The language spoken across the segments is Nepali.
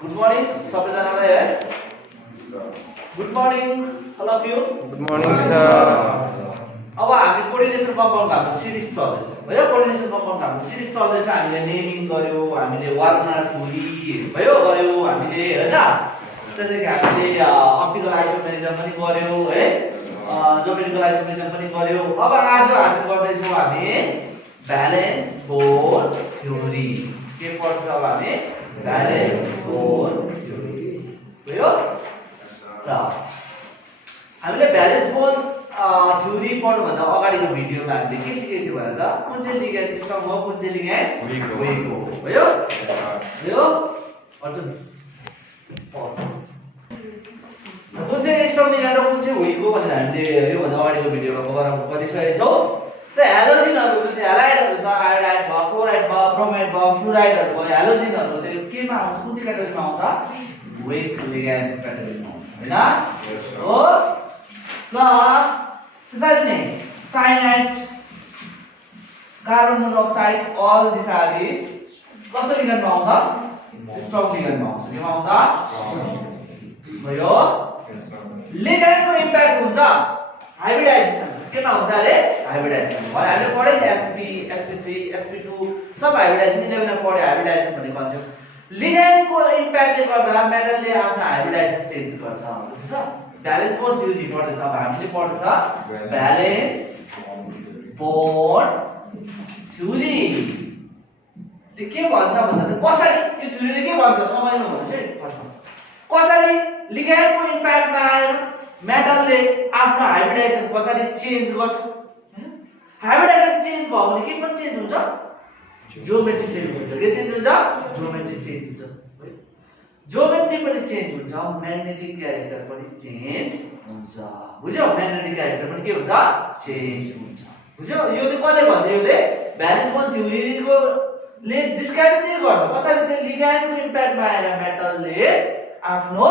गुड मर्निङ सबैजनालाई है। Good morning all of you. Good morning sir. अब हामी कोर्डिनेसन कम्पाउन्ड हाम्रो सिरिज चल्दैछ भयो। कोर्डिनेसन कम्पाउन्ड हाम्रो सिरिज चल्दैछ। हामीले नेमिङ गर्यो, हामीले वार्नर थ्योरी भयो गर्यो हामीले हैन। त्यसैले हामीले अप्टिकल आइसोमेरिजम पनि गर्यो है, ज्योमेट्रिकल आइसोमेरिजम पनि गर्यो। अब आज हामी गर्दैछौँ हामी ब्यालेन्स बोर्ड थ्योरी। के पढ्छ अब हामी? ब्यालेन्स बोर्ड थ्योरी भयो। र हामीले ब्यालेन्स बोर्ड थ्योरी पढ्नुभन्दा अगाडिको भिडियोमा हामीले के सिकेको थियौँ भने त कुन चाहिँ लिगेन्ड स्ट्रङ हो, कुन चाहिँ लिगेन्ड वीक हो भयो। यो अर्जुन कुन चाहिँ स्ट्रङ लिगेन्ड हो, कुन चाहिँ वीक हो भनेर हामीले यो भन्दा अगाडिको भिडियोमा कभर गरिसकेका छौँ। र हेलोजिनहरु जुन चाहिँ हेलाइडहरु छ, आयोडाइड भयो, क्लोराइड भयो, ब्रोमाइड भयो, फ्लोराइडहरु भयो, हेलोजिनहरु चाहिँ केमा आउँछ, कुन चाहिँ क्याटेगोरीमा आउँछ? वीक लिगेन्ड क्याटेगोरीमा आउँछ हैन हो। ल त्यसैले नै cyanide, carbon monoxide all this are the कस्तो लिगेन्डमा आउँछ? स्ट्रङ लिगेन्डमा आउँछ। केमा आउँछ? भयो। लिगेन्डको इम्प्याक्ट हुन्छ हाइब्रिडाइजेसन। केमा हुन्छ अरे? हाइब्रिडाइजेसन। हामीले पढ्यो नि sp, sp3, sp2 सब हाइब्रिडाइजेसन 11 मा पढ्यो हाइब्रिडाइजेसन भन्ने कन्सेप्ट। लिगेन्डको इम्प्याक्टले गर्दा मेटलले आफ्नो हाइब्रिडाइजेसन चेन्ज गर्छ। बुझ्छ? ब्यालेन्स बोर्ड थ्योरी पढ्दैछ अब हामीले पढ्दैछ ब्यालेन्स बोर्ड थ्योरी। त्यो के भन्छ भन्दा कसरी यो थ्योरीले के भन्छ समझ्नु भन्छु है। फर्स्टमा कसरी लिगेन्डको इम्प्याक्टमा आएर मेटलले आफ्नो हाइब्रिडाइजेसन कसरी चेन्ज गर्छ। हाइब्रिडाइजेसन चेन्ज भयो भने के पनि चेन्ज हुन्छ? ज्योमेट्री चेन्ज हुन्छ। के चेन्ज हुन्छ? ज्योमेट्री चेन्ज हुन्छ। ज्योमेट्री पनि चेन्ज हुन्छ, म्याग्नेटिक क्यारेक्टर पनि चेन्ज हुन्छ। बुझ्यौ? म्याग्नेटिक क्यारेक्टर पनि के हुन्छ? चेन्ज हुन्छ। बुझ्यौ? यो चाहिँ कसले भन्छ? यो चाहिँ ब्यालेन्स बोर्ड थ्योरीको ले डिस्क्राइब के गर्छ? कसरी त्यो लिगेन्डको इम्प्याक्टमा आएर मेटलले आफ्नो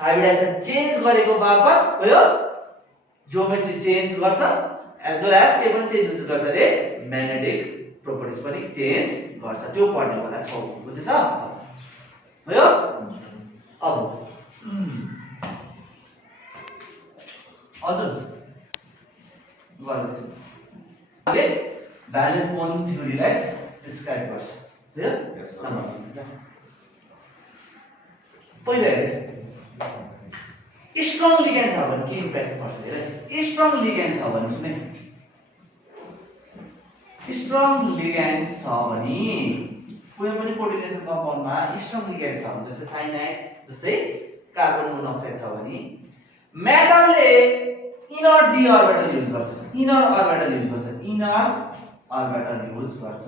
हाइब्रिडाइजेसन चेन्ज गरेको मार्फत भयो ज्योमेट्री चेन्ज गर्छ, एज वेल एज के पनि चेन्ज गर्छ रे म्याग्नेटिक प्रोपर्टिज पनि चेन्ज गर्छ। त्यो पढ्ने वाला छौ। बुझ्दैछ? भयो। अब हजुर हामीले ब्यालेन्स बोर्ड थ्योरीलाई डिस्क्राइब गर्छ। भयो? यस सर। पहिला स्ट्रङ लिगेन्ड छ भने के इम्प्याक्ट पर्छ हेर। स्ट्रङ लिगेन्ड छ भने सुने, स्ट्रङ लिगेन्ड छ भने कुनै पनि कोर्डिनेसन कम्पाउन्डमा स्ट्रङ लिगेन्ड छ भने जस्तै साइनाइड, जस्तै कार्बन मोनोक्साइड छ भने मेटलले इनर डी अर्बिटल युज गर्छ। इनर अर्बिटल युज गर्छ। इनर अर्बिटल युज गर्छ।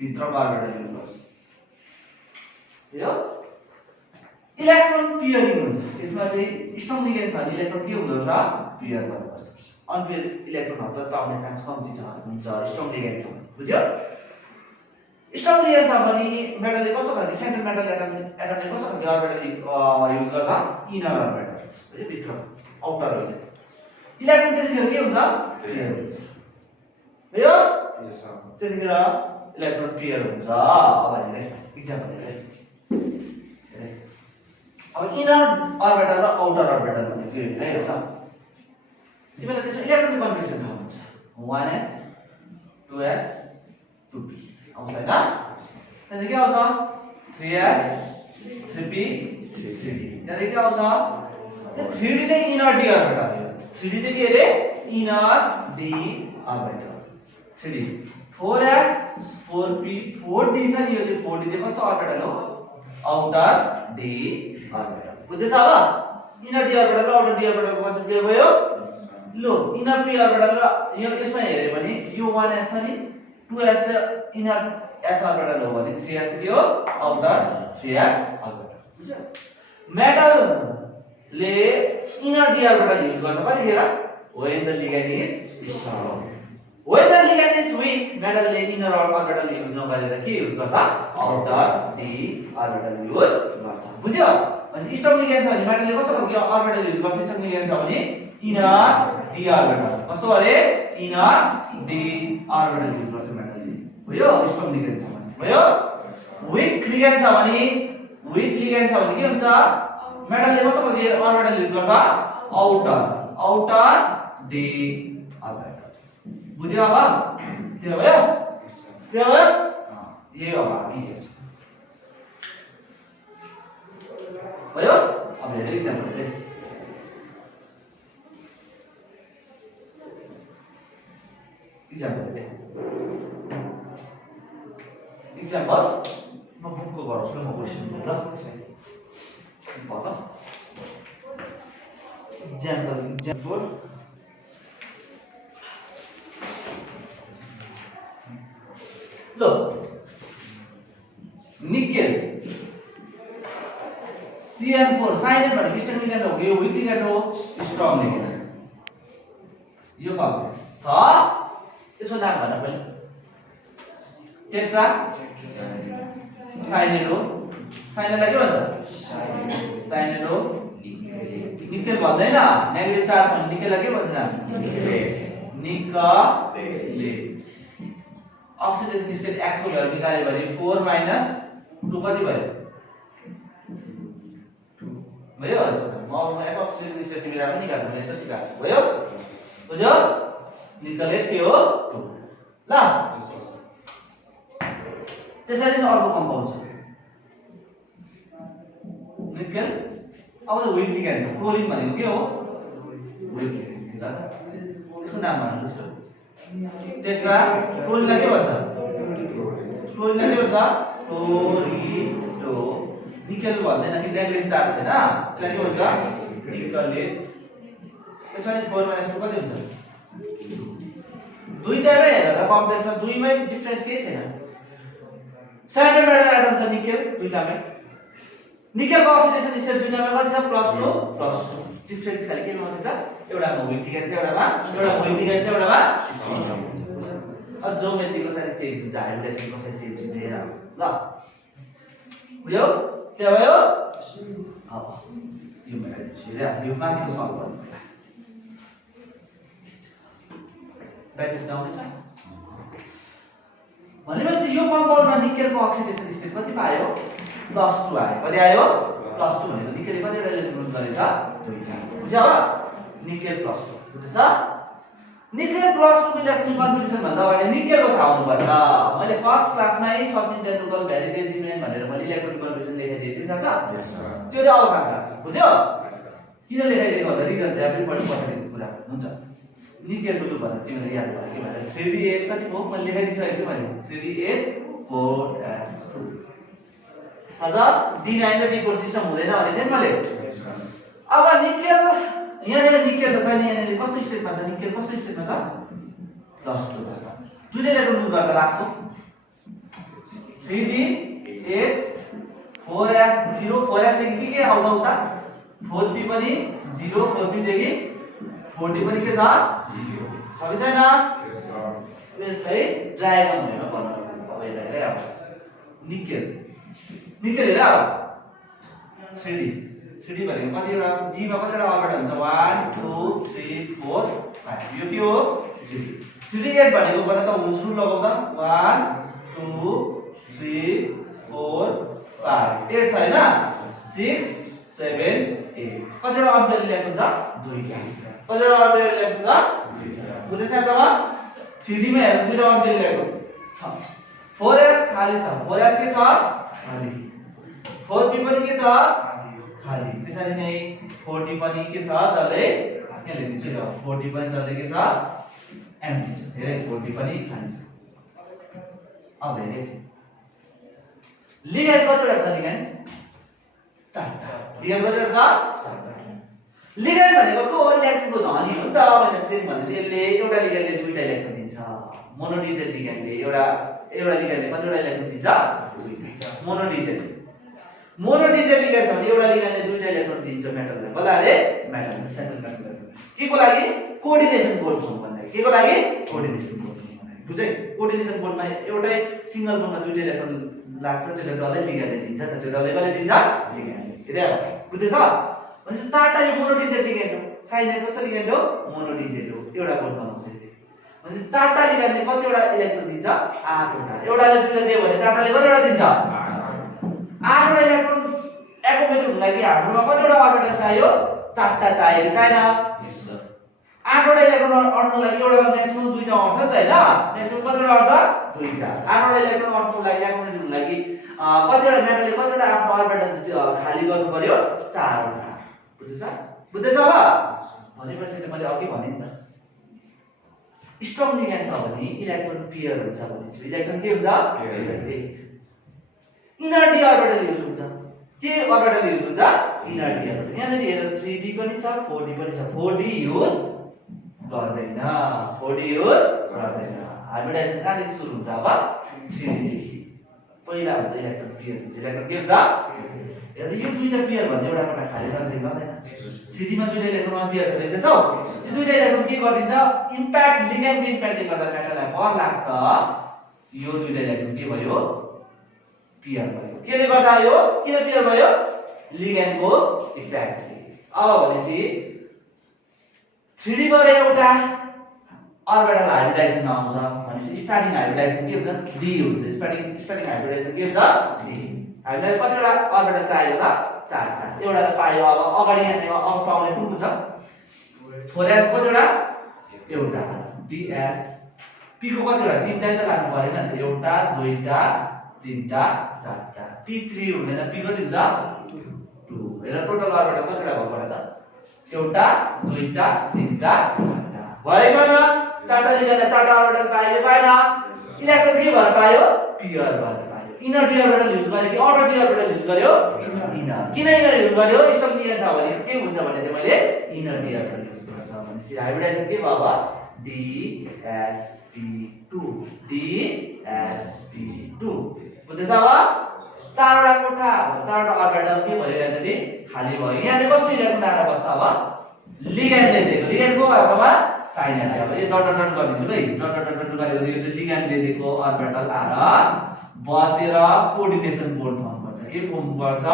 भित्रको अर्बिटल युज गर्छ। यो इलेक्ट्रोन पियरिङ हुन्छ। यसमा चाहिँ स्ट्रङ लिगेन्ड छ भने इलेक्ट्रोन के हुँदो रहेछ? पियर गरेर बस्दो रहेछ। अनपियर इलेक्ट्रोनहरु त पाउने चान्स कम्ती छ हुन्छ स्ट्रङ लिगेन्ड छ भने। बुझ्यो? स्ट्रङ लिगेन्ड छ भने मेटलले कस्तो खालको सेन्ट्रल मेटल एटमले कस्तो खालको अर्बिटल युज गर्छ? Inner orbitals. है भित्र आउटर अर्बिटल। इलेक्ट्रोन त्यतिखेर के हुन्छ? पियर हुन्छ। भयो? यस सर। त्यतिखेर इलेक्ट्रोन पियर हुन्छ। अब हेरे एक्जाम्पल हेरे। अब इनर अर्बिटल र आउटर अर्बिटल भन्ने के हो है त? तिमीलाई त्यसमा इलेक्ट्रोनिक कन्फिगरेसन थाहा हुन्छ। 1s 2s 2p आउँछ हैन? त्यहाँदेखि के आउँछ? 3s 3p 3d। त्यहाँदेखि के आउँछ? यो 3d चाहिँ इनर डी अर्बिटल हो। 3d चाहिँ के रे? Inner D orbital. 3d 4s 4p 4d छ नि, यो चाहिँ 4d चाहिँ कस्तो अर्बिटल हो? Outer D orbital. बुझ्दैछ अब? इनर डी अर्बिटल र आउटर डी अर्बिटलको कन्सेप्ट के भयो? लो इनर पी अर्बिटल र यो यसमा हेर्यो भने यो 1s छ नि, 2s चाहिँ इनर s अर्बिटल हो भने 3s के हो? Outer 3s orbital. बुझ्यो? मेटलले इनर डी अर्बिटल युज गर्छ कतिखेर? when the ligand is strong. when the ligand is weak, मेटलले इनर अर्बिटल युज नगरेर के युज गर्छ? आउटर डी अर्बिटल युज गर्छ। बुझ्यो? अनि स्ट्रङ लिगेन्ड छ भने मेटलले कस्तो खालको अर्बिटल युज गर्छ? स्ट्रङ लिगेन्ड छ भने इनर डी अर्बिटल। कस्तो अरे? इनर डी अर्बिटल युज गर्छ मेटलले। भयो? स्ट्रङ लिगेन्ड छ भने। भयो? वीक लिगेन्ड छ भने विक लिगेन्ड छ भने के हुन्छ मेटलले कस्तो गर्छ अर्बिटल युज गर्छ आउटर डी अर्बिटल बुझ्यो अब के भयो यही अब हामी हेर्छौँ भयो अब हेर्दै इक्जाम्पल हेर्दै इक्जाम्पल म बुकको गराउँछु म क्वेसन ल इक्जाम्पल लो निकेल CN4 साइलेन्ट भनेको स्ट्रङ लिगेन्ड हो यो विक लिगेन्ड हो स्ट्रङ लिगेन्ड यो कम्प्लेक्स छ यसको नाम भन्न पहिले टेट्रा साइनेडो साइनेडलाई के भन्छ साइनेडो निकेल भन्दैन नेगेटिभ चार्ज भने निकेललाई के भन्छ निकेलेट अक्सिडेसन स्टेट x को भ्यालु निकाल्यो भने 4 - 2 कति भयो 2 भयो म f अक्सिडेसन स्टेट तिमीले पनि निकाल्नु भने त सिकाएको भयो बुझ्यो निकेलेट के हो 2 ल त्यसैले नै अर्को कम्पाउन्ड छ निकेल अब त विक लिगेन्ड छ क्लोरिन भनेको के हो विक लिगेन्ड ल यसको नाम भन्नुस् त टेट्रा क्लोरिनलाई के भन्छ क्लोरिनलाई के भन्छ क्लोरिडो निकेल भन्दैन कि नेगेटिभ चार्ज छैन यसलाई के भन्छ निकेलेट त्यसमा 4 - 2 कति हुन्छ दुईटामै हेर्दा कम्प्लेक्समा दुईमै डिफरेन्स केही छैन साइड मेटल एटम छ निकेल दुईटामै निकेलको अक्सिडेसन स्टेट दुईटामै कति छ +2 डिफरेन्स खाली के मात्रै छ एउटामा विक लिगेन्ड छ एउटामा विक लिगेन्ड छ एउटामा ज्योमेट्री कसरी चेन्ज हुन्छ हाइब्रिडाइजेसन कसरी चेन्ज हुन्छ हेर ल बुझ्यौ के भयो अब यो मैले हेरे यो माथिको सल्भ गर्नु ब्राइटनेस डाउन छ भनेपछि यो कम्पाउन्डमा निकेलको अक्सिडेसन स्टेट कति पायो +2 आयो कति आयो +2 भनेको निकेलले कतिवटा इलेक्ट्रोन गरेछ दुईटा बुझ्यो अब निकेल +2 बुझ्छ निकेल +2 को इलेक्ट्रोन कन्फिगरेसन भन्दा अगाडि निकेलको थाहा हुनु पर्छ मैले फर्स्ट क्लासमै सचिन तेन्दुलकर भेरी रेजिमेन्ट भनेर मैले इलेक्ट्रोन कन्फिगरेसन लेखाइदिएको छु थाहा छ त्यो चाहिँ अब काम लाग्छ बुझ्यो किन लेखाइदिएको भन्दा रिजन चाहिँ अब पनि पठाइदिएको कुरा हुन्छ निकेलको लु भन्दा तिमीले याद भयो कि भने 3d8 कति हो मैले लेखाइदिसकेको छु भने 3d8 4s2 अझ d9 र d4 सिस्टम हुँदैन भने चाहिँ मैले अब निकेल यहाँनिर निकेल छ नि यहाँनिर कस्तो स्टेटमा छ निकेल कस्तो स्टेटमा छ +2 मा छ दुईटा इलेक्ट्रोन युज गर्दा लास्टको 3d8 4s0 4s देखि के आउँछ उता 4p पनि 0 4p देखि 4d पनि के छ 0 छ कि छैन यसलाई डायग्राम हेर्न बनाउनु अब यसलाई अब निकेल निकेल हेर अब 3d भनेको कतिवटा d मा कतिवटा अर्बिटल हुन्छ 1 2 3 4 5 यो के हो 3d8 भनेको गर्न त होल्स रुल लगाउँदा 1 2 3 4 5 8 छ हैन 6 7 8 कतिवटा अर्बिटल ल्याएको हुन्छ दुईटा कतिवटा अर्बिटल ल्याएको छ दुईटा बुझ्दैछ अब 3d मा हेर्नु दुईटा अर्बिटल ल्याएको छ 4s खाली छ 4s के छ खाली 4p पनि के छ खाली त्यसरी नै 4d पनि के छ डल्लै के लेखिदिन्छु ल 4d पनि डल्लै के छ एम्प्टी छ धेरै 4d पनि खाली छ अब हेरे लिगेन्ड कतिवटा छ लिगेन्ड चारवटा लिगेन्ड कतिवटा छ चारवटा लिगेन्ड भनेको को इलेक्ट्रोनको धनी हो नि त भनेपछि भनेपछि यसले एउटा लिगेन्डले दुईटा इलेक्ट्रोन दिन्छ मोनोडिटेड लिगेन्डले एउटा लिगेन्डले कतिवटा इलेक्ट्रोन दिन्छ दुईटा मोनोडिटेड लिगेन्ड छ भने एउटा लिगेन्डले दुईटा इलेक्ट्रोन दिन्छ मेटललाई कसलाई अरे मेटल सेन्ट्रल मेटल के को लागि कोअर्डिनेसन बोन्ड फर्म गर्नलाई के को लागि कोअर्डिनेसन बोन्ड बुझ्यौ कोअर्डिनेसन बोन्डमा एउटै सिंगल बोन्डमा दुईटा इलेक्ट्रोन लाग्छ त्यसले डल्लै लिगेन्डले दिन्छ त त्यो डल्लै कसले दिन्छ लिगेन्डले हेरे बुझ्दैछ भनेपछि चारटा यो मोनोडिटेड लिगेन्ड हो साइनाइड कस्तो लिगेन्ड हो मोनोडिटेड हो एउटा बोन्डमा आउँछ यसले भनेपछि चारटा लिगेन्डले कतिवटा इलेक्ट्रोन दिन्छ 8 वटा एउटाले दुईटा दियो भने चारटाले कतिवटा दिन्छ 8 वटा इलेक्ट्रोन लागि हाम्रोमा कतिवटा अर्बिटल चाहियो 4टा चाहियो छैन 8वटा इलेक्ट्रोन अड्नुको लागि एउटामा म्याक्सिमम 2टा अड्छ नि त हैन म्याक्सिमम कतिवटा अड्छ 2टा 8वटा इलेक्ट्रोन अड्नुको लागि एक्टिभिटीको लागि कतिवटा मेटलले कतिवटा आफ्नो अर्बिटल खाली गर्नु पर्यो 4वटा बुझ्दैछ अब भनेपछि त मैले अघि भने नि त स्ट्रङ लिगेन्ड छ भने इलेक्ट्रोन पेयर हुन्छ भनेपछि इलेक्ट्रोन के हुन्छ इनर डी अर्बिटल युज हुन्छ के अर्बिटल युज हुन्छ इनर डी अर्बिटल यहाँ हेर 3d पनि छ 4d पनि छ 4d युज गर्दैन 4d युज गर्दैन हाइब्रिडाइजेसन कहाँदेखि सुरु हुन्छ अब 3d देखि पहिला हुन्छ इलेक्ट्रोन पेयर हुन्छ इलेक्ट्रोन के हुन्छ हेर यो दुईटा पेयर भन्ने एउटा मात्र खाली रहन्छ कि गर्दैन 3d मा दुईटा इलेक्ट्रोन पेयर छ देख्दैछौ यो दुईटा इलेक्ट्रोन के गरिदिन्छ इम्प्याक्ट लिगेन्डको इम्प्याक्टले गर्दा मेटललाई बल लाग्छ यो दुईटा इलेक्ट्रोन के भयो पेयर भयो केले गर्दा यो किन पेयर भयो लिगेन्डको इफेक्टले अब भनेपछि 3d मा एउटा अर्बिटल हाइब्रिडाइजेसन आउँछ भनेपछि स्टार्टिङ हाइब्रिडाइजेसन के हुन्छ d हुन्छ स्टार्टिङ हाइब्रिडाइजेसन के हुन्छ d हामीलाई कतिवटा अर्बिटल चाहिएको छ 4टा एउटा त पायो अब अगाडि यहाँ अब पाउने कुन छ 4s कतिवटा एउटा ds p को कतिवटा तीनटा त लाग्नु परेन नि त एउटा दुईटा तीनटा चारटा p3 हुँदैन p कति हुन्छ 2 हेर टोटल अर्बिटल कतिवटा भयो भने त एउटा दुईटा तीनटा चारटा भयो न चारटा लिगेन्डले 4टा अर्बिटल पायो पाएन इलेक्ट्रोन के भएर पायो पेयर भएर पायो इनर डी अर्बिटल युज गर्यो कि आउटर डी अर्बिटल युज गर्यो इनर किन इनर युज गर्यो स्ट्रङ लिगेन्ड छ भने के हुन्छ भने चाहिँ मैले इनर डी अर्बिटल युज गर्छ भनेपछि हाइब्रिडाइजेसन के भयो अब dsp2 dsp2 बुझ्दैछ अब 4वटा कोठा 4वटा अर्बिटल के भयो यहाँले खाली भयो यहाँले कस्तो इलेक्ट्रोन आएर बस्छ अब लिगेन्डले दिएको लिगेन्डको हकमा साइन आयो अब यो डट डट डट गरिदिन्छु है डट डट डट गरेको यो लिगेन्डले दिएको अर्बिटल आएर बसेर कोअर्डिनेसन बोन्ड फर्म गर्छ के फर्म गर्छ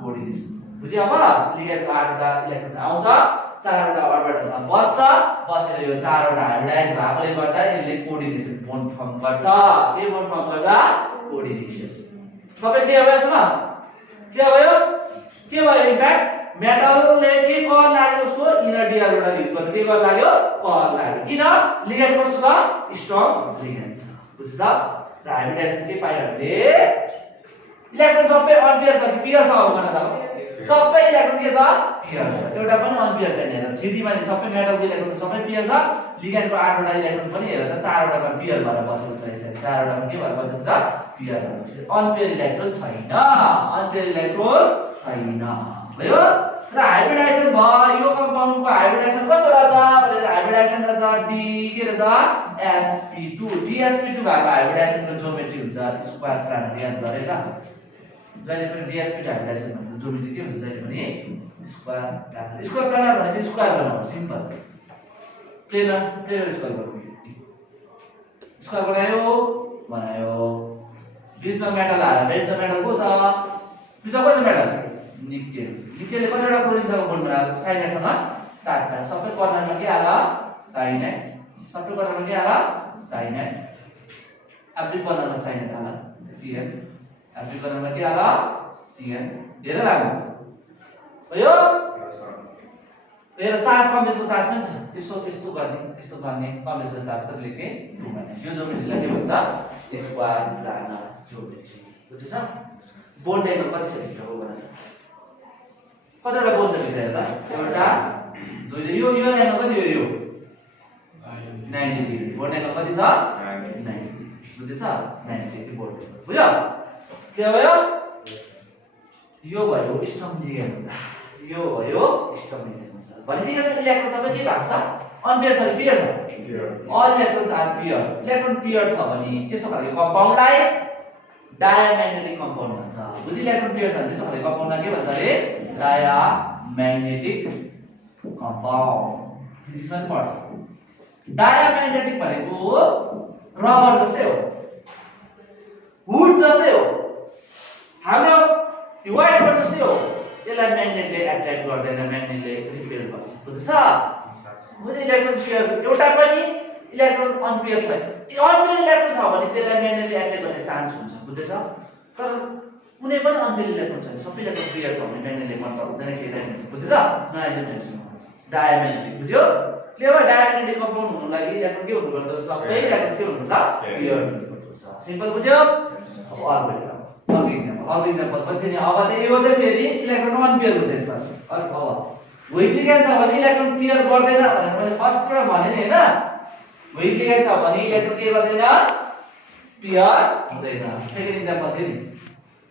कोअर्डिनेसन बुझ्यो अब लिगेन्डको 8वटा इलेक्ट्रोन आउँछ 4वटा अर्बिटलमा बसेर यो 4वटा हाइब्रिडाइज भएकोले गर्दा यसले कोअर्डिनेसन बोन्ड फर्म गर्छ के बोन्ड फर्म गर्दा कोअर्डिनेसन सबै क्लियर भयो सुन क्लियर भयो के भयो इम्प्याक्ट मेटलले के कल लाग्यो उसको इनर डी अर्बिटल युज गर्नु के गर्न लाग्यो कल लाग्यो किन लिगेन्ड कस्तो छ स्ट्रङ लिगेन्ड छ बुझ्छ र हाइब्रिडाइजेसन के पाइयो भने इलेक्ट्रोन सबै अनपेयर छ कि पेयर छ भन त सबै इलेक्ट्रोन के छ पेयर छ एउटा पनि अनपेयर छैन हेर 3d मा सबै मेटलको इलेक्ट्रोन सबै पेयर छ लिगेन्डको 8वटा इलेक्ट्रोन पनि हेर त 4वटामा पेयर भएर बसेको छ यसरी 4वटामा के भएर बसेको छ पेयर भएर अनपेयर इलेक्ट्रोन छैन भयो र हाइब्रिडाइजेसन भयो यो कम्पाउन्डको हाइब्रिडाइजेसन कस्तो रहेछ भनेर हाइब्रिडाइजेसन रहेछ d के रहेछ sp2 dsp2 भएको हाइब्रिडाइजेसनको ज्योमेट्री हुन्छ स्क्वायर प्लानर याद गरेर जहिले पनि dsp2 हाइब्रिडाइजेसन भनेको ज्योमेट्री के हुन्छ जहिले पनि स्क्वायर प्लानर भनेको स्क्वायर बनाउनु सिम्पल प्लेनर स्क्वायर गर्नु स्क्वायर बनायो बीचमा मेटल हालेर बीचमा मेटल को छ बीचमा को छ मेटल निकेलले कतिवटा क्लोरिनसँग बोन्ड बनाएको साइनाइडसँग 4टा सबै कर्नरमा के आला साइनाइड सबै कर्नरमा के आला साइनाइड एभ्री कर्नरमा साइनाइड आला Cn एभ्री कर्नरमा के आला Cn हेर लाग्यो भयो हेर चार्ज कम्प्लेक्सको चार्ज पनि छ यस्तो गर्ने कम्प्लेक्सको चार्ज कति लेख्ने 2 माइनस यो ज्योमेट्रीलाई के भन्छ स्क्वायर प्लानर ज्योमेट्री बुझ्छ बोन्ड एंगल कति छ भित्र हो भन कतिवटा बोन्ड छ भित्र हेर्दा एउटा दुईटा यो एंगल कति हो यो 90 डिग्री बोन्ड एंगल कति छ 90 बुझ्छ 90 डिग्री बोन्ड बुझ्यो के भयो यो भयो स्ट्रङ लिगेन्ड हुन्छ यो भयो स्ट्रङ लिगेन्ड हुन्छ भनेपछि यसमा इलेक्ट्रोन सबै के भएको छ अनपेयर छ कि पेयर छ all electrons are pair electron pair छ भने त्यस्तो खालको कम्पाउन्डलाई डायमैग्नेटिक कम्पाउन्ड भन्छ बुझि इलेक्ट्रोन पेयर छ भने त्यस्तो खालको कम्पाउन्डलाई के भन्छ रे डायमैग्नेटिक कम्पाउन्ड फिजिक्समा पनि पढ्छ डायमैग्नेटिक भनेको रबर जस्तै हो वुड जस्तै हो हाम्रो व्हाइट बोर्ड जस्तै हो यसलाई म्याग्नेटले एट्र्याक्ट गर्दैन म्याग्नेटले रिपेल गर्छ बुझ्छ बुझ्यो इलेक्ट्रोन पेयर एउटा पनि इलेक्ट्रोन अनपेयर छ अनपेयर इलेक्ट्रोन छ भने त्यसलाई म्याग्नेटले एट्र्याक्ट गर्ने चान्स हुन्छ बुझ्दैछ तर कुनै पनि अनपेयर इलेक्ट्रोन छैन, सबै इलेक्ट्रोन पेयर छ भने म्याग्नेट इलेक्ट्रोन त हुँदैन, खेदाइदिन्छ। बुझ्छ? नयाँ जेनेरेसन भन्छ डायमैग्नेटिक। बुझ्यो? क्लियर? डायमैग्नेटिक कम्पाउन्ड हुनु लागि इलेक्ट्रोन के हुनुपर्छ? सबै इलेक्ट्रोन के हुनुपर्छ? पेयर हुनुपर्छ। सिम्पल बुझ्यो? अब अर्को इक्जाम्पल कति नि? अब त यो चाहिँ फेरि इलेक्ट्रोन अनपेयर हुन्छ यसमा। अब वेट लिगेन्ड छ भने इलेक्ट्रोन पेयर गर्दैन भनेर मैले फर्स्टमा भने नि हैन? वेट लिगेन्ड छ भने इलेक्ट्रोन के गर्दैन? पेयर हुँदैन। सेकेन्ड इक्जाम्पल थियो नि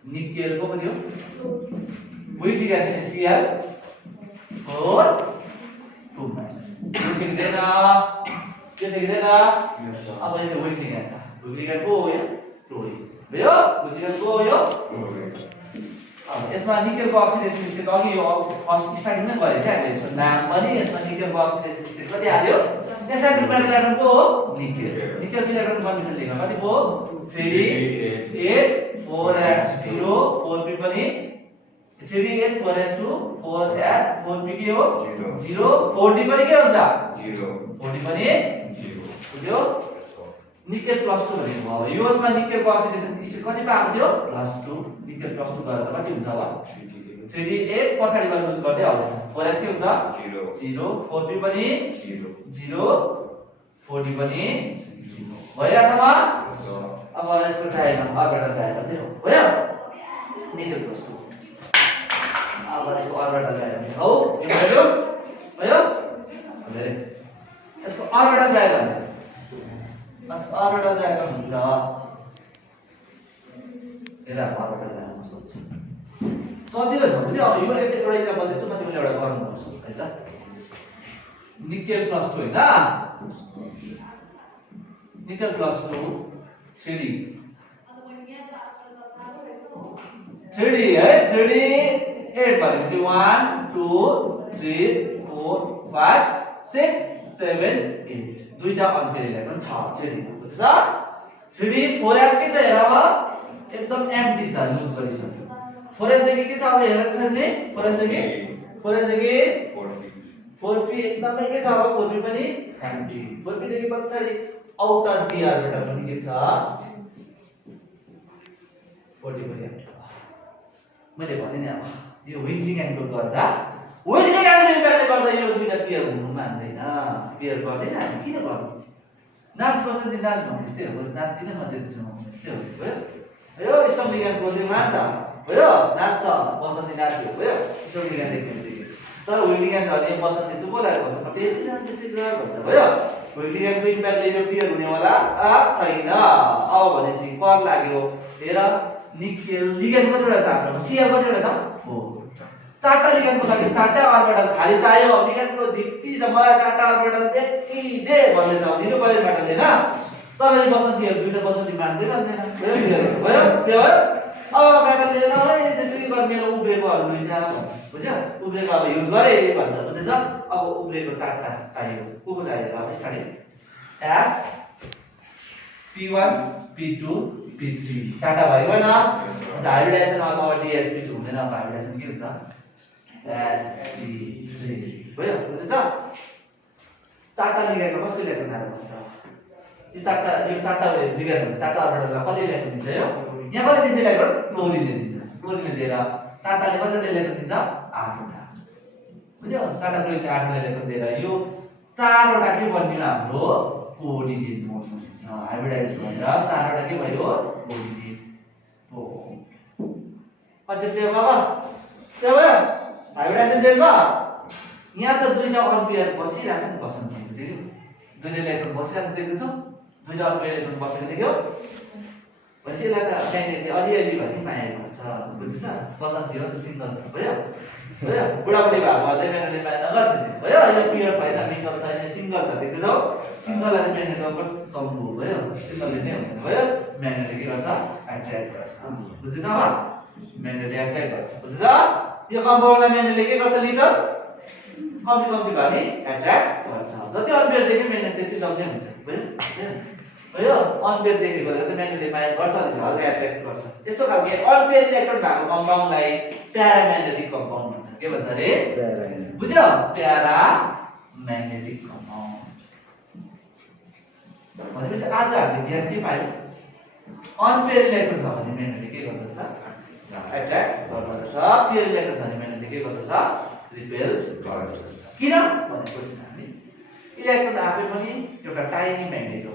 निकेल को पनि हो वेट लिगेन्ड थियो Cl 4 2 माइनस यो देख्दैन के देख्दैन? अब यो वेट लिगेन्ड छ, वेट लिगेन्ड को हो यो? क्लोरिन भयो। वेट लिगेन्ड को हो यो? क्लोरिन। अब यसमा निकेलको अक्सिडेसन स्टेट अघि यो फर्स्ट स्टार्टिङमै गरे के यसको नाम पनि यसमा निकेलको अक्सिडेसन स्टेट कति आयो? एसिड मेटल को हो? निकेल। निकेल इलेक्ट्रोन कन्फर्मेसन लेख्न कति भयो? 3 8 4s0 4p पनि 3 8 4s2 4s 4p के हो? 0 4d पनि के हुन्छ? 0 4d पनि 0 बुझ्यो? निकेल +2 भनेको अब यो यसमा निकेलको अक्सिडेसन स्टेट कति पाएको थियो? +2 निकेल +2 गरेर कति हुन्छ अब? 3d8 पछाडी गएर युज गर्दै आउँछ 4s के हुन्छ? 0 0 4p पनि 0 0 4d पनि 0 भइराछ म? अब यसको डायग्राम अर्बिटल डायग्राम चाहिँ भयो निकेल +2। अब यसको अर्बिटल डायग्राम हो यो भयो भयो अरे यसको अर्बिटल डायग्राम अर्बिटल डायग्राम हुन्छ हेर अर्बिटल डायग्राम कस्तो हुन्छ सजिलो छ बुझ्यो? अब यो एउटा इक्जाम्पल दिन्छु म तिमीले एउटा गर्नुपर्छ है ल। निकेल +2 हैन? निकेल +2 3d 3d है 3d 8 भनेपछि 1 2 3 4 5 6 7 8 दुईटा अनपेयर इलेक्ट्रोन छ 3d मा बुझ्छ? 3d 4s के छ हेर अब एकदम एम्प्टी छ युज गरिसक्यो। 4s देखि के छ अब हेर त्यसैले 4s देखि 4p एकदमै के छ अब 4p पनि एम्प्टी 4p देखि पछाडी आउटर p अर्बिटल पनि के छ 4d पनि एम्प्टी। मैले भने नि अब यो वेट लिगेन्डको गर्दा वेट लिगेन्डको इम्प्याक्टले गर्दा यो दुईटा पेयर हुनु मान्दैन, पेयर गर्दैन हामी किन गर्नु? नाच बसन्ती नाच भन्ने यस्तै हो, नाच्दिन मजा दिन्छ यस्तै हो भयो। यो स्टम लिगेन्डको चाहिँ नाच्छ भयो, नाच्छ बसन्ती नाच्यो भयो स्टम लिगेन्ड देख्नुहुन्छ तर वेट लिगेन्ड छ भने बसन्ती चुप लागेर बस्छ त्यति राम्रो सिक्रेट भन्छ भयो। वेट लिगेन्डको इम्प्याक्टले यो पेयर हुनेवाला छैन। अब भनेपछि कर लाग्यो हेर निकेल लिगेन्ड कतिवटा छ हाम्रोमा? Cl कतिवटा छ? 4 चारटा लिगेन्डको लागि चारटा अर्बिटल खाली चाहियो। लिगेन्डको धिप्पी छ मलाई चारटा अर्बिटल दे भन्दै छ दिनु पर्यो मेटल हैन? तर यो बसन्तीहरु दुईटा बसन्ती मान्दैन भयो भयो त्यो हो। अब मेटल लिएर है त्यसरी गरेर मेरो उब्रेकोहरु लैजा भन्छ बुझ्यो? उब्रेको अब युज गरे भन्छ बुझ्दैछ? अब उब्रेको चारटा चाहियो को चाहियो अब starting S P1 P2 P3 चारटा भयो हैन? हाइब्रिडाइजेसन अब DsP2 हुँदैन, अब हाइब्रिडाइजेसन के हुन्छ? sp3 भयो बुझ्दैछ? चारटा लिगेन्डमा कसको इलेक्ट्रोन आएर बस्छ? यो चारटा लिगेन्ड चारटा अर्बिटलमा कसले इलेक्ट्रोन दिन्छ? यो यहाँ कसले दिन्छ इलेक्ट्रोन? क्लोरिनले दिन्छ। क्लोरिनले दिएर चारटाले कतिवटा इलेक्ट्रोन दिन्छ? 8वटा बुझ्यो? चारटा क्लोरिनले 8वटा इलेक्ट्रोन दिएर यो चारवटा के बन्यो हाम्रो कोऑर्डिनेट मोड हुन्छ। हाइब्रिडाइज भएर चारवटा के भयो? कोऑर्डिनेट हो। अझै के भयो? के भयो? हाइब्रिडाइजेसन चाहिँ भयो। यहाँ त दुईटा अनपेयर बसिरहेछ नि बसन्ती देख्यौ? दुईटा इलेक्ट्रोन बसिरहेछ देख्दैछौ? दुईटा अनपेयर इलेक्ट्रोन बसेको देख्यौ? भनेपछि यसलाई त म्याग्नेटले अलिअलि भए पनि माया गर्छ बुझ्दैछ? बसन्ती हो त सिंगल छ भयो भयो बुढाबुढी भएको अझै म्याग्नेटले माया नगर्ने भयो। यो पेयर छैन मिंगल छैन सिंगल छ देख्दैछौ? सिंगललाई चाहिँ म्याग्नेट नम्बर चम्बु भयो सिंगलले नै हुन्छ भयो। म्याग्नेटले के गर्छ? एट्र्याक्ट गर्छ बुझ्दैछ? अब म्याग्नेटले एट्र्याक्ट गर्छ बुझ्दैछ? यो कम्पाउन्डलाई म्याग्नेटले के गर्छ? लिटल कम्ती भए पनि एट्र्याक्ट गर्छ। जति अनपेयर देख्यो म्याग्नेट त्यति जम्दै हुन्छ भयो भयो। अनपेयर देखेको चाहिँ म्याग्नेटले माया गर्छ अनि हल्का एट्र्याक्ट गर्छ। यस्तो खालको अनपेयर इलेक्ट्रोन भएको कम्पाउन्डलाई प्याराम्याग्नेटिक कम्पाउन्ड भन्छ। के भन्छ रे? प्याराम्याग्नेटिक बुझ्यो? प्याराम्याग्नेटिक कम्पाउन्ड भनेपछि आज हामीले ज्ञान के पायौं? अनपेयर इलेक्ट्रोन छ भने म्याग्नेटले के गर्दछ? एट्र्याक्ट गर्दछ। प्योर इलेक्ट्रोन छ भने म्याग्नेटले के गर्दछ रिपेल गर्दछ। किन भन्ने क्वेशन हामी इलेक्ट्रोन आफै पनि एउटा टाइनी म्याग्नेट हो।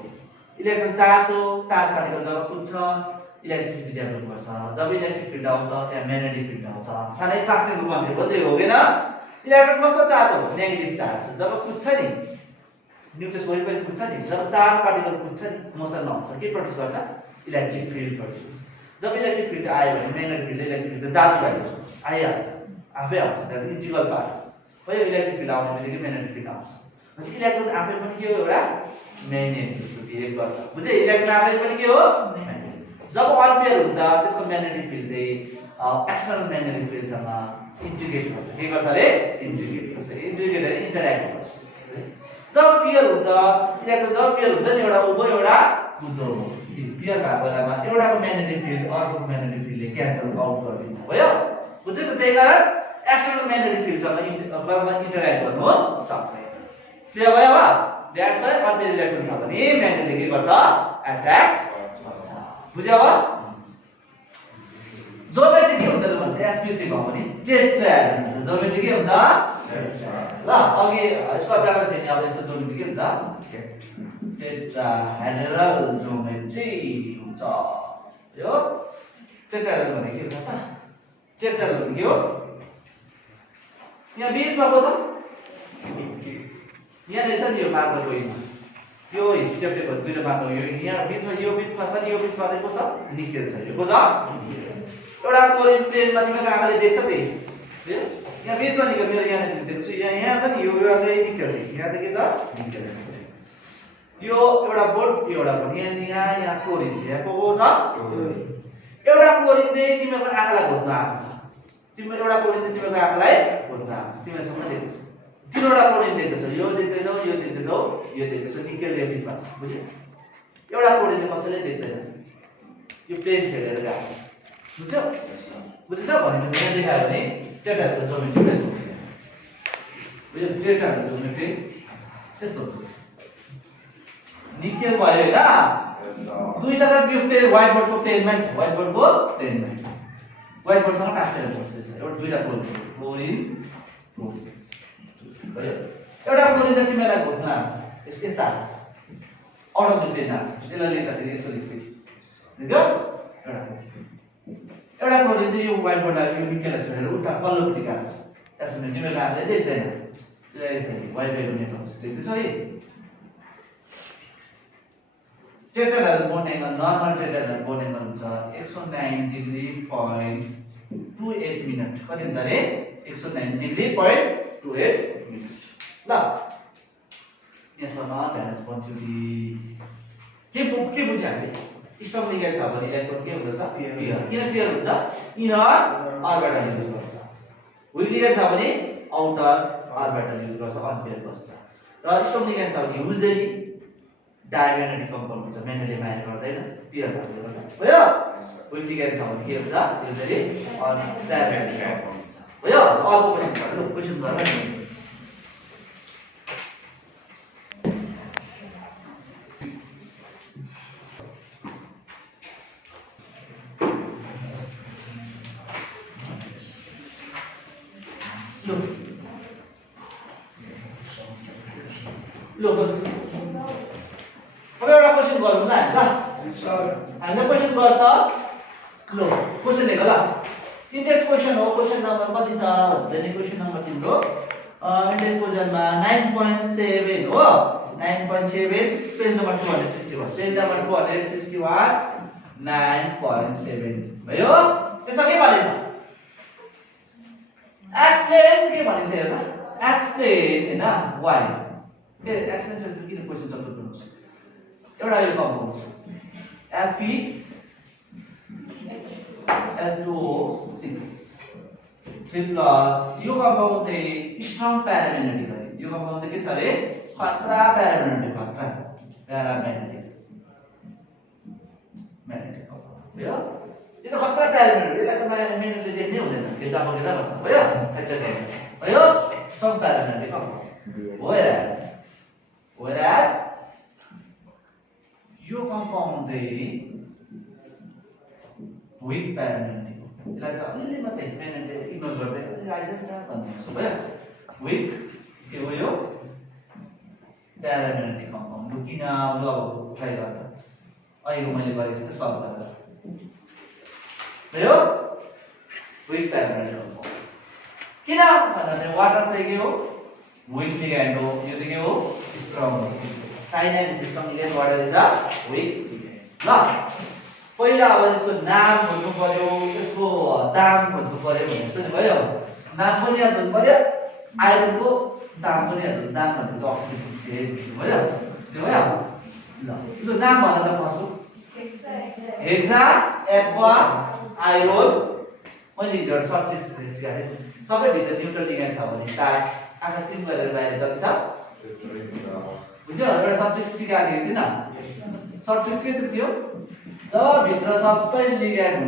इलेक्ट्रोन चार्ज हो, चार्ज पार्टिकल जब कुद्छ इलेक्ट्रिसिटी डेभलप गर्छ। जब इलेक्ट्रिक फिल्ड आउँछ त्यहाँ म्याग्नेटिक फिल्ड आउँछ। सानै क्लासको कन्सेप्ट हो त्यही हो हैन। इलेक्ट्रोन कस्तो चार्ज हो नेगेटिभ चार्ज। जब कुद्छ नि न्यूक्लियस वरिपरि कुद्छ नि जब चार्ज पार्टिकल कुद्छ नि मोसनमा हुन्छ के प्रोड्युस गर्छ इलेक्ट्रिक फिल्ड प्रोड्युस। जब इलेक्ट्रिक फिल्ड आयो भने म्याग्नेटिक फिल्ड इलेक्ट्रिक फिल्ड दाजु आइहाल्छ आइहाल्छ आफै आउँछ। द्याट्स इन्टिग्रल पार्ट हो। यो इलेक्ट्रिक फिल्ड आउने बित्तिकै म्याग्नेटिक फिल्ड आउँछ। पछि इलेक्ट्रोन आफै पनि के हो एउटा म्याग्नेट जस्तो बिहेभ गर्छ। बुझे इलेक्ट्रोन आफै पनि के हो म्याग्नेट। जब वान पेयर हुन्छ त्यसको म्याग्नेटिक फिल्ड चाहिँ एक्सटर्नल म्याग्नेटिक फिल्डसँग इन्टिग्रेट गर्छ। के गर्छ रे इन्टिग्रेट गर्छ। इन्टिग्रेट भने इन्टरैक्ट गर्छ। जब पेयर हुन्छ इलेक्ट्रोन जब पेयर हुन्छ नि एउटा उभो एउटा उद्धो हो। पेयर भएको बेलामा एउटाको म्याग्नेटिक फिल्ड अर्कोको म्याग्नेटिक फिल्डले क्यान्सल आउट गरिदिन्छ भयो। बुझ्यौ त्यही कारण एक्सटर्नल म्याग्नेटिक फिल्डसँग इन्टरैक्ट गर्नु सक्दैन। क्लियर भयो अब द्याट्स व्हाई अर्बिटल इलेक्ट्रोन छ भने म्याग्नेटले के गर्छ एट्र्याक्ट गर्छ। बुझ्यौ अब ज्योमेट्री के हुन्छ भने sp3 भयो भने टेट्राहेड्रल हुन्छ। ज्योमेट्री के हुन्छ ल अघि स्क्वायर ब्राकेट थियो नि अब यसको ज्योमेट्री के हुन्छ टेट्राहेड्रल ज्योमेट्री हुन्छ। यो टेट्राहेड्रल भने के हुन्छ टेट्राहेड्रल भने के हो यहाँ बीचमा को छ यहाँ रहेछ नि यो मार्कर पोइन्टमा यो स्टेप टेबल दुईटा मार्कर यो यहाँ बीचमा छ नि यो बीचमा चाहिँ को छ निकेल छ। यो को छ एउटा कोरिन प्लेनमा तिमीको आँखाले देख्छ त्यही यहाँ बीचमा निकेल मेरो यहाँ देख्छु यहाँ छ नि यो चाहिँ निकेल छ। यहाँ चाहिँ के छ निकेल छ। यो एउटा बोर्ड यो एउटा पनि यहाँ कोरिन छ। यहाँ को छ एउटा कोरिन चाहिँ तिमीको आँखालाई घोट्न आएको छ। तिम्रो एउटा कोरिन चाहिँ तिमीको आँखालाई घोट्न आएको छ। तिमीसँग देख्छौ तीनवटा कोरिन देख्दैछौ यो देख्दैछौ यो देख्दैछौ यो देख्दैछौ निकेल यो बीचमा छ। बुझ्यौ एउटा कोरिन चाहिँ कसैले देख्दैन यो प्लेन छेडेर गएको छ। बुझ्यौ बुझ्छ भनेपछि यहाँ देखायो भने टेट्राहेड्रल ज्योमेट्री यस्तो हुन्छ। बुझ्यौ टेट्राहेड्रल ज्योमेट्री यस्तो हुन्छ। निकेल भयो हैन दुईटा त यो प्लेन व्हाइट बोर्डको प्लेनमै छ। व्हाइट बोर्डको प्लेनमै व्हाइट बोर्डसँग टाँसेर बस्दैछ एउटा दुईटा कोरिन भयो। एउटा कोरिन त तिमीलाई घोट्न आउँछ यसको यता आउँछ आउट अफ द प्लेन आउँछ। त्यसलाई लेख्दाखेरि यस्तो लेख्छ देख्यौ एउटा कोरिन चाहिँ यो व्हाइट बोर्डलाई यो निकेललाई छोडेर उता पल्लोपट्टि गएको छ। त्यसमा तिमीले आफूले देख्दैन त्यसलाई यसरी वाइफाई नेटवर्क देख्दैछौ है। Tetrahedral bond angle normal tetrahedral bond angle हुन्छ 109 डिग्री 0.28 मिनेट। कति हुन्छ रे 109 डिग्री 0.28 मिनेट। ल यसमा भ्यालेन्स पोटेन्शियल के बुझ्यो हामीले स्ट्रङ लिगेन्ड छ भने इलेक्ट्रोन के हुन्छ पेयर। किन पेयर हुन्छ इनर अर्बिटल युज गर्छ। वीक लिगेन्ड छ भने आउटर अर्बिटल युज गर्छ अनपेयर बस्छ। र स्ट्रङ लिगेन्ड छ भने युजुअली डायमैग्नेटिक कम्पाउन्ड हुन्छ म्याग्नेटले माया गर्दैन पेयर भएकोले गर्दा भयो। वीक लिगेन्ड छ भने के हुन्छ युजुअली डायमैग्नेटिक कम्पाउन्ड हुन्छ भयो। अर्को क्वेशन गरौँ ल क्वेशन गरौँ नि लो अब एउटा क्वेशन गरौँ ल हामीले क्वेशन गर्छ। लो क्वेशन लेख ल इन्डेक्स क्वेशन हो। क्वेशन नम्बर कति छ भन्दा क्वेशन नम्बर तिम्रो इन्डेक्स क्वेशनमा 9.7 हो। 9.7 पेज नम्बर 261 पेज नम्बर 261 9.7 भयो। त्यसमा के भनेछ एक्सप्लेन के भनेछ हेर एक्सप्लेन हैन व्हाई के एक्सप्लेन किन क्वेशन सल्भ गर्नुस्। एउटा यो कम्पाउन्ड छ Fe2O6 3+ यो कम्पाउन्ड चाहिँ स्ट्रङ प्याराम्याग्नेटिक हो। यो कम्पाउन्ड चाहिँ के छ रे खतरा प्याराम्याग्नेटिक खतरा प्याराम्याग्नेटिक कम्पाउन्ड भयो। यो त खतरा प्याराम्याग्नेटिक यसलाई त म्याग्नेटले देख्नै हुँदैन यता बगेर गर्छ भयो भयो स्ट्रङ प्याराम्याग्नेटिक कम्पाउन्ड। whereas यो कम्पाउन्ड चाहिँ वीक प्याराम्याग्नेटिक हो। यसलाई चाहिँ अलिअलि मात्रै पेनेन्टले इग्नोर गर्दै आइसक्छ भन्ने जस्तो भयो विक के हो यो प्यारामेग्नेटिक कम्पाउन्ड लु किन लु अब ट्राई गर्दा अहिले मैले गरे जस्तै सल्भ गर्दा भयो विक प्यारामेग्नेटिक कम्पाउन्ड किन भन्दा चाहिँ वाटर चाहिँ के हो विक लिगेन्ड हो यो चाहिँ के हो स्ट्रङ हो cyanide system ligand water is a weak ligand ल पहिला अब यसको नाम खोज्नु पर्यो यसको दाम खोज्नु पर्यो भनेको नि भयो नाम पनि याद हुनु पर्यो आइरनको दाम पनि याद हुनु दाम भनेको अक्सिडेसन स्टेट भयो त्यो भयो ल लु नाम भन्न त फर्स्ट हेक्सा एक्वा आइरन मैले हिजो सर्ट टेस्ट सिकाएँ सबै भित्र न्यूट्रल लिगेन्ड छ भने चार्ज आँखा चिम गरेर बाहिर जति छ बुझ्यो एउटा सब्जेक्ट सिकाएको थिएन सर्ट टेस्ट के थियो ल भित्र सबै लिगेन्ड